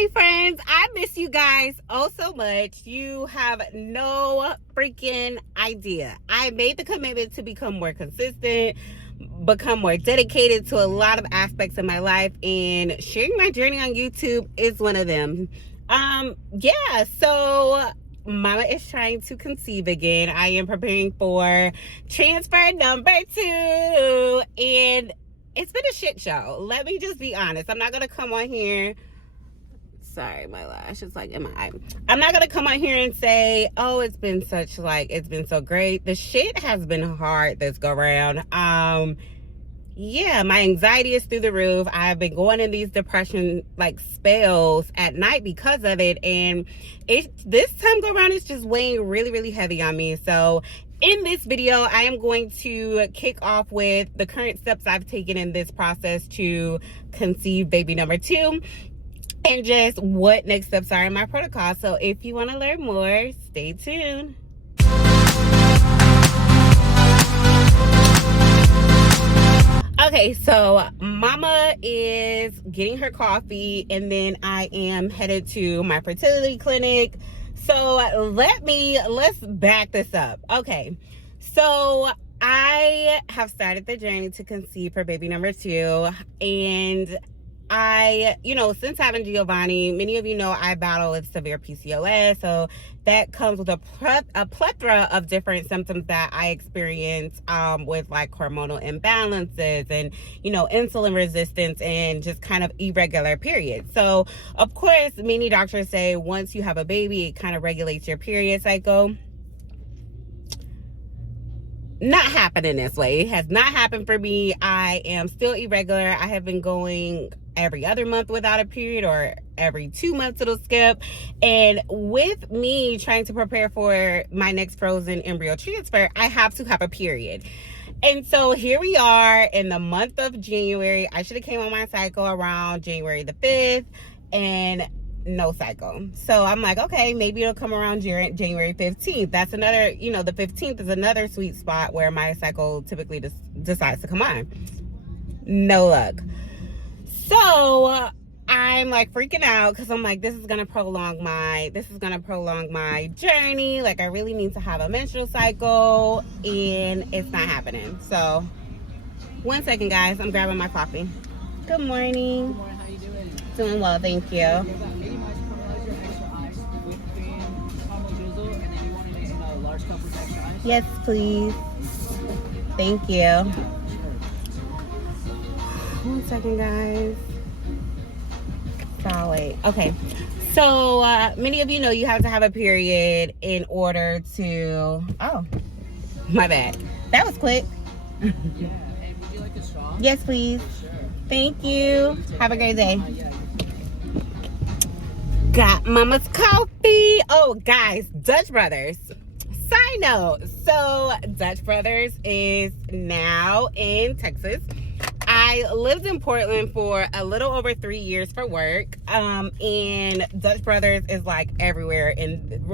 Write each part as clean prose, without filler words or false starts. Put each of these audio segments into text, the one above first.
Hi friends, I miss you guys oh so much. You have no freaking idea. I made the commitment to become more consistent, become more dedicated to a lot of aspects of my life, and sharing my journey on YouTube is one of them. So Mama is trying to conceive again. I am preparing for transfer number 2, and it's been a shit show. Let me just be honest. I'm not gonna come on here. Sorry, my lash is like in my eye. I'm not gonna come on here and say, oh, it's been so great. The shit has been hard this go round. Yeah, my anxiety is through the roof. I've been going in these depression spells at night because of it, and this time go around it's just weighing really heavy on me. So in this video, I am going to kick off with the current steps I've taken in this process to conceive baby number 2. And just what next steps are in my protocol. So if you want to learn more, stay tuned. Okay, so Mama is getting her coffee, and then I am headed to my fertility clinic. So let's back this up. Okay, so I have started the journey to conceive for baby number 2, and since having Giovanni, many of you know I battle with severe PCOS, so that comes with a plethora of different symptoms that I experience with hormonal imbalances and, insulin resistance and just kind of irregular periods. So, of course, many doctors say once you have a baby, it kind of regulates your period cycle. Not happening this way. It has not happened for me. I am still irregular. I have been going every other month without a period, or every 2 months it'll skip. And with me trying to prepare for my next frozen embryo transfer, I have to have a period. And so here we are in the month of January. I should have came on my cycle around January the 5th, and no cycle. So I'm like, okay, maybe it'll come around January 15th. That's another, the 15th is another sweet spot where my cycle typically decides to come on. No luck. So I'm freaking out because I'm like, this is gonna prolong my journey. I really need to have a menstrual cycle, and it's not happening. So 1 second, guys, I'm grabbing my coffee. Good morning. Good morning, how you doing? Doing well, thank you. Yes, please. Thank you. 1 second, guys. Solid. Okay. So, many of you know you have to have a period in order to... Oh, my bad. That was quick. Yeah. Hey, would you like a straw? Yes, please. Sure. Thank you. Have a great day. Got Mama's coffee. Oh, guys, Dutch Brothers. Side note, so Dutch Brothers is now in Texas. I lived in Portland for a little over 3 years for work, and Dutch Brothers is everywhere in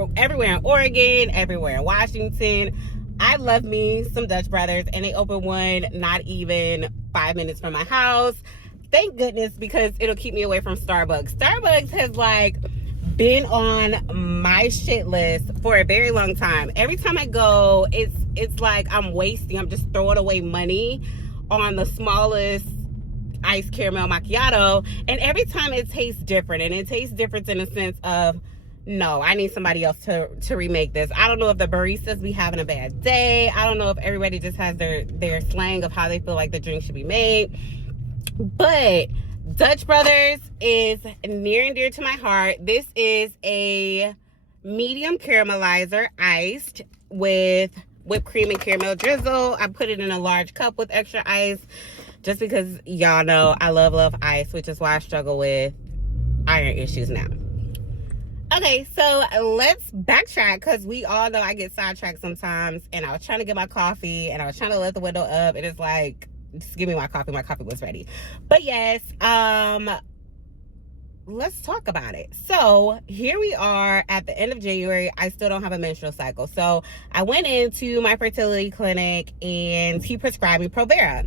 Oregon, everywhere in Washington. I love me some Dutch Brothers, and they opened one not even 5 minutes from my house. Thank goodness, because it'll keep me away from Starbucks. Starbucks has been on my shit list for a very long time. Every time I go, it's like I'm just throwing away money on the smallest iced caramel macchiato, and every time it tastes different, and it tastes different in the sense of, no, I need somebody else to remake this. I don't know if the baristas be having a bad day. I don't know if everybody just has their slang of how they feel like the drink should be made, but Dutch Brothers is near and dear to my heart. This is a medium caramelizer, iced with whipped cream and caramel drizzle. I put it in a large cup with extra ice just because y'all know I love ice, which is why I struggle with iron issues now. Okay, so let's backtrack, because we all know I get sidetracked sometimes, and I was trying to get my coffee, and I was trying to let the window up, and it's just give me my coffee. My coffee was ready. But yes, let's talk about it. So here we are at the end of January. I still don't have a menstrual cycle. So I went into my fertility clinic, and he prescribed me Provera.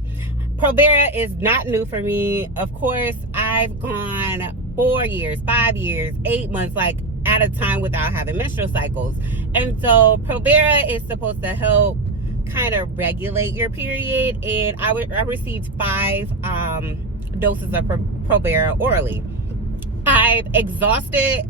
Provera is not new for me. Of course, I've gone 4 years, 5 years, 8 months, like at a time without having menstrual cycles. And so Provera is supposed to help kind of regulate your period, and I received 5 doses of Provera orally. I've exhausted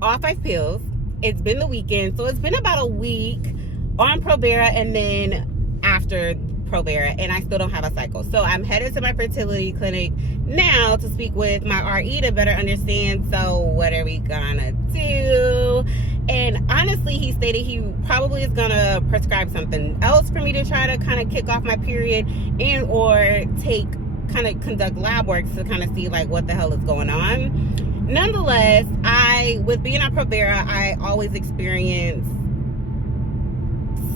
all 5 pills. It's been the weekend, so it's been about a week on Provera and then after Provera, and I still don't have a cycle. So I'm headed to my fertility clinic now to speak with my RE to better understand, so what are we gonna do? And honestly, he stated he probably is gonna prescribe something else for me to try to kind of kick off my period, and or conduct lab work to kind of see like what the hell is going on. Nonetheless, with being on Provera, I always experience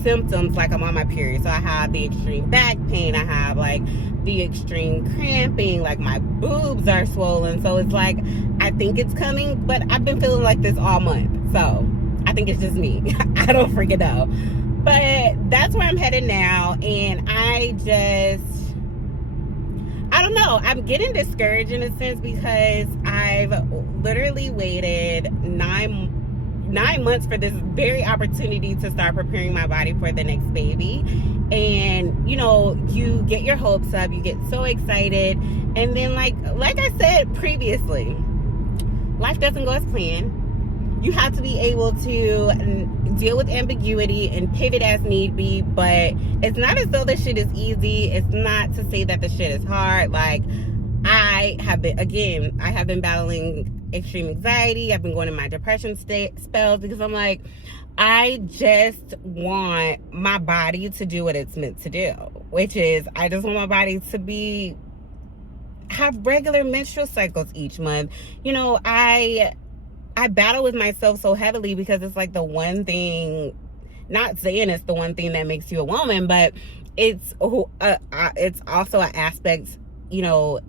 symptoms like I'm on my period. So I have the extreme back pain, I have like the extreme cramping, like my boobs are swollen. So it's like, I think it's coming, but I've been feeling like this all month. So I think it's just me. I don't freaking know. But that's where I'm headed now. And I don't know. I'm getting discouraged in a sense because I've literally waited 9 months for this very opportunity to start preparing my body for the next baby. And you know, you get your hopes up, you get so excited, and then like I said previously, life doesn't go as planned. You have to be able to deal with ambiguity and pivot as need be, but it's not as though this shit is easy. It's not to say that the shit is hard. Like, I have been battling extreme anxiety. I've been going in my depression spells because I'm like, I just want my body to do what it's meant to do, which is I just want my body to have regular menstrual cycles each month. You know, I battle with myself so heavily because it's like the one thing, not saying it's the one thing that makes you a woman, but it's also an aspect, you know,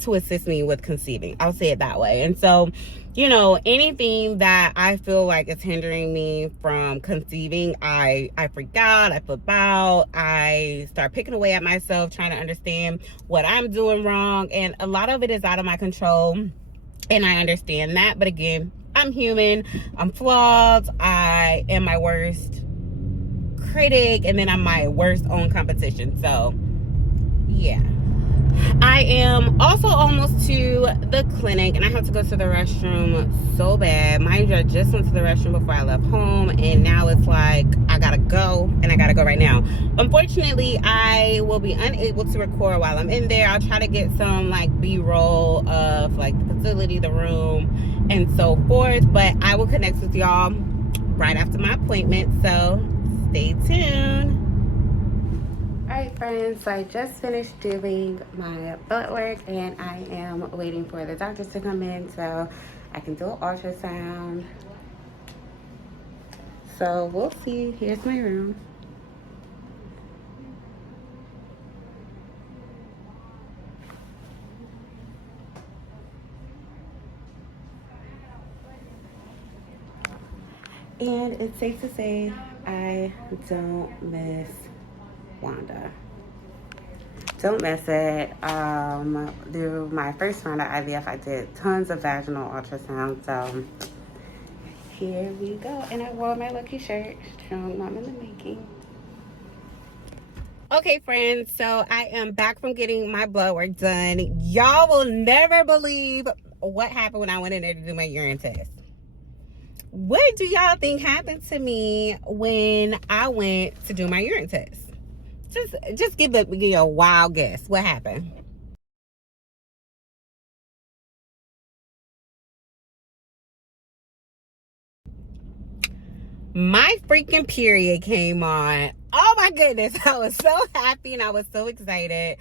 to assist me with conceiving. I'll say it that way. And so, you know, anything that I feel like is hindering me from conceiving, I freak out, I flip out, I start picking away at myself, trying to understand what I'm doing wrong. And a lot of it is out of my control. And I understand that. But again, I'm human. I'm flawed. I am my worst critic. And then I'm my worst own competition. So, yeah. I am also almost to the clinic, and I have to go to the restroom so bad. Mind you, I just went to the restroom before I left home, and now it's like I gotta go, and I gotta go right now. Unfortunately, I will be unable to record while I'm in there. I'll try to get some like B-roll of like the facility, the room, and so forth, but I will connect with y'all right after my appointment, so stay tuned. Alright friends, so I just finished doing my blood work and I am waiting for the doctors to come in so I can do an ultrasound. So we'll see. Here's my room. And it's safe to say I don't miss Wanda. Don't miss it. Do my first round of IVF, I did tons of vaginal ultrasound. So here we go. And I wore my lucky shirt, strong mom in the making. Okay friends, so I am back from getting my blood work done. Y'all will never believe what happened when I went in there to do my urine test. What do y'all think happened to me when I went to do my urine test? Just give me a wild guess. What happened? My freaking period came on. Oh my goodness. I was so happy and I was so excited.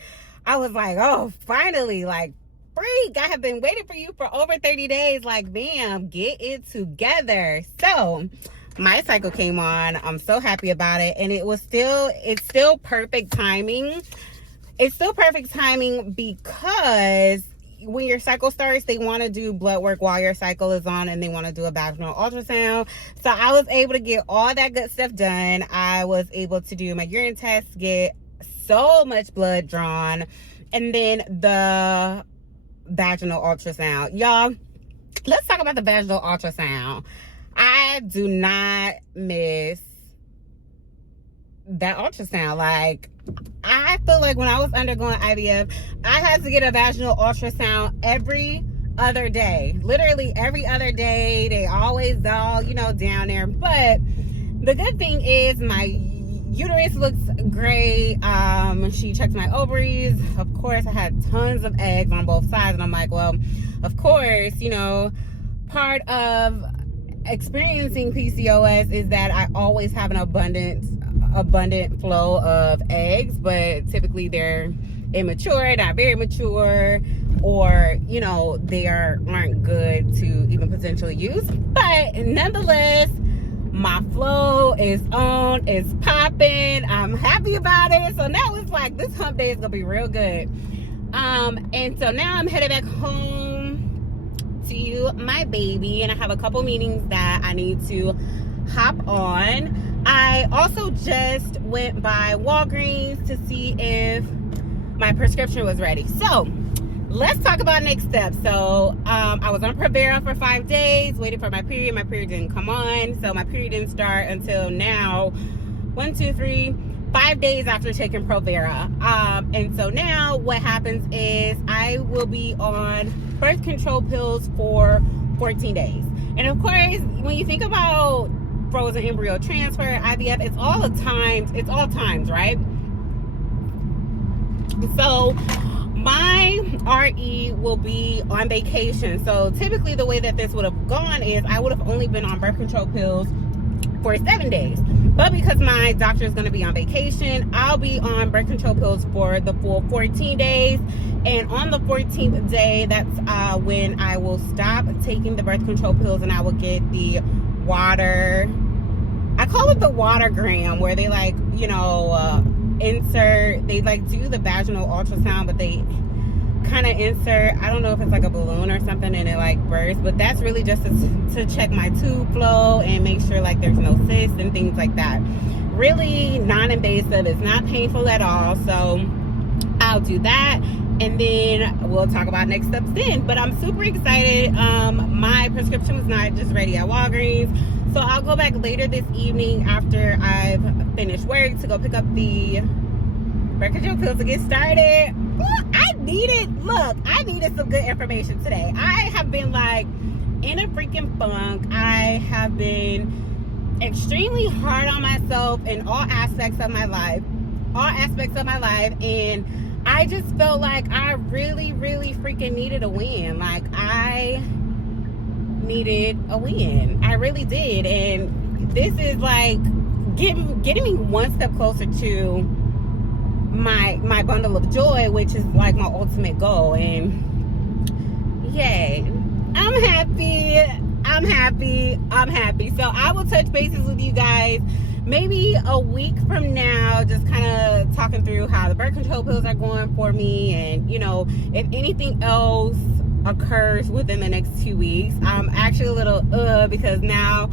I was like, oh, finally, like, freak. I have been waiting for you for over 30 days. Like, ma'am, get it together. So my cycle came on. I'm so happy about it. And it's still perfect timing. It's still perfect timing because when your cycle starts, they want to do blood work while your cycle is on, and they want to do a vaginal ultrasound. So I was able to get all that good stuff done. I was able to do my urine test, get so much blood drawn, and then the vaginal ultrasound. Y'all, let's talk about the vaginal ultrasound. I do not miss that ultrasound. Like, I feel like when I was undergoing IVF, I had to get a vaginal ultrasound every other day. Literally every other day. They always all, down there. But the good thing is my uterus looks great. She checked my ovaries. Of course, I had tons of eggs on both sides. And I'm like, well, of course, part of experiencing PCOS is that I always have an abundant flow of eggs, but typically they're immature, not very mature, or they aren't good to even potentially use. But nonetheless, my flow is on, it's popping. I'm happy about it. So now it's like this hump day is gonna be real good. And so now I'm headed back home to my baby, and I have a couple meetings that I need to hop on. I also just went by Walgreens to see if my prescription was ready. So let's talk about next steps. So I was on Provera for 5 days, waiting for my period. My period didn't come on, so my period didn't start until now, 5 days after taking Provera. And so now what happens is I will be on birth control pills for 14 days. And of course, when you think about frozen embryo transfer, IVF, it's all times, right? So my RE will be on vacation. So typically the way that this would have gone is I would have only been on birth control pills for 7 days. But because my doctor is going to be on vacation, I'll be on birth control pills for the full 14 days. And on the 14th day, that's when I will stop taking the birth control pills, and I will get the water. I call it the watergram, where they insert, they do the vaginal ultrasound, but they kind of insert, I don't know if it's like a balloon or something, and it bursts, but that's really just to check my tube flow and make sure there's no cysts and things like that. Really non-invasive. It's not painful at all. So I'll do that, and then we'll talk about next steps then. But I'm super excited. My prescription was not just ready at Walgreens, so I'll go back later this evening after I've finished work to go pick up the birth control pills to get started. I needed some good information today. I have been in a freaking funk. I have been extremely hard on myself in all aspects of my life, and I just felt like I really, really freaking needed a win. I needed a win. I really did. And this is getting me one step closer to my bundle of joy, which is my ultimate goal. And yay, I'm happy. So I will touch bases with you guys maybe a week from now, just kind of talking through how the birth control pills are going for me, and if anything else occurs within the next 2 weeks. I'm actually a little because now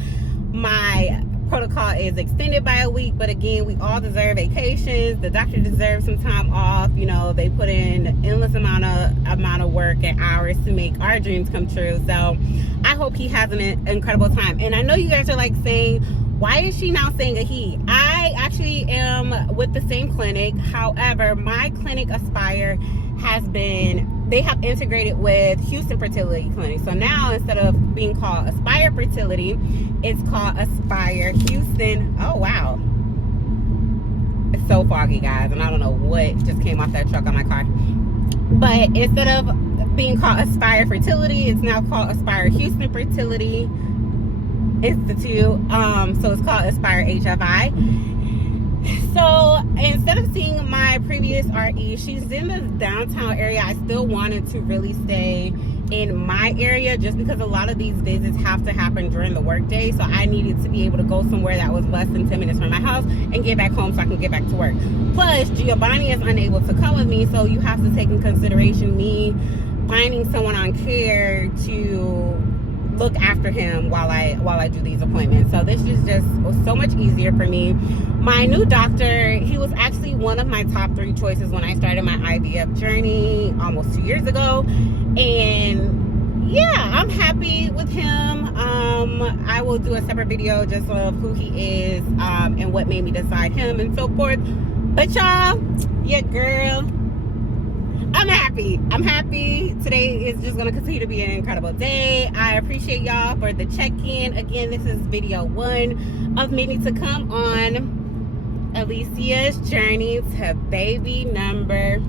my protocol is extended by a week, but again, we all deserve vacations. The doctor deserves some time off. They put in endless amount of work and hours to make our dreams come true. So I hope he has an incredible time. And I know you guys are saying, why is she now saying a he? I actually am with the same clinic. However, my clinic Aspire they have integrated with Houston Fertility Clinic. So now instead of being called Aspire Fertility, it's called Aspire Houston. Oh wow, it's so foggy, guys, and I don't know what just came off that truck on my car. But instead of being called Aspire Fertility, it's now called Aspire Houston Fertility Institute. So it's called Aspire HFI. So instead of seeing my previous RE, she's in the downtown area. I still wanted to really stay in my area just because a lot of these visits have to happen during the workday. So I needed to be able to go somewhere that was less than 10 minutes from my house and get back home so I can get back to work. Plus, Giovanni is unable to come with me, so you have to take in consideration me finding someone on care to look after him while I do these appointments. So this is just so much easier for me. My new doctor, he was actually one of my top 3 choices when I started my IVF journey almost 2 years ago. And yeah, I'm happy with him. I will do a separate video just of who he is, and what made me decide him and so forth. But y'all, yeah, girl, I'm happy. I'm happy. Today is just going to continue to be an incredible day. I appreciate y'all for the check-in. Again, this is video 1 of many to come on Alicia's journey to baby number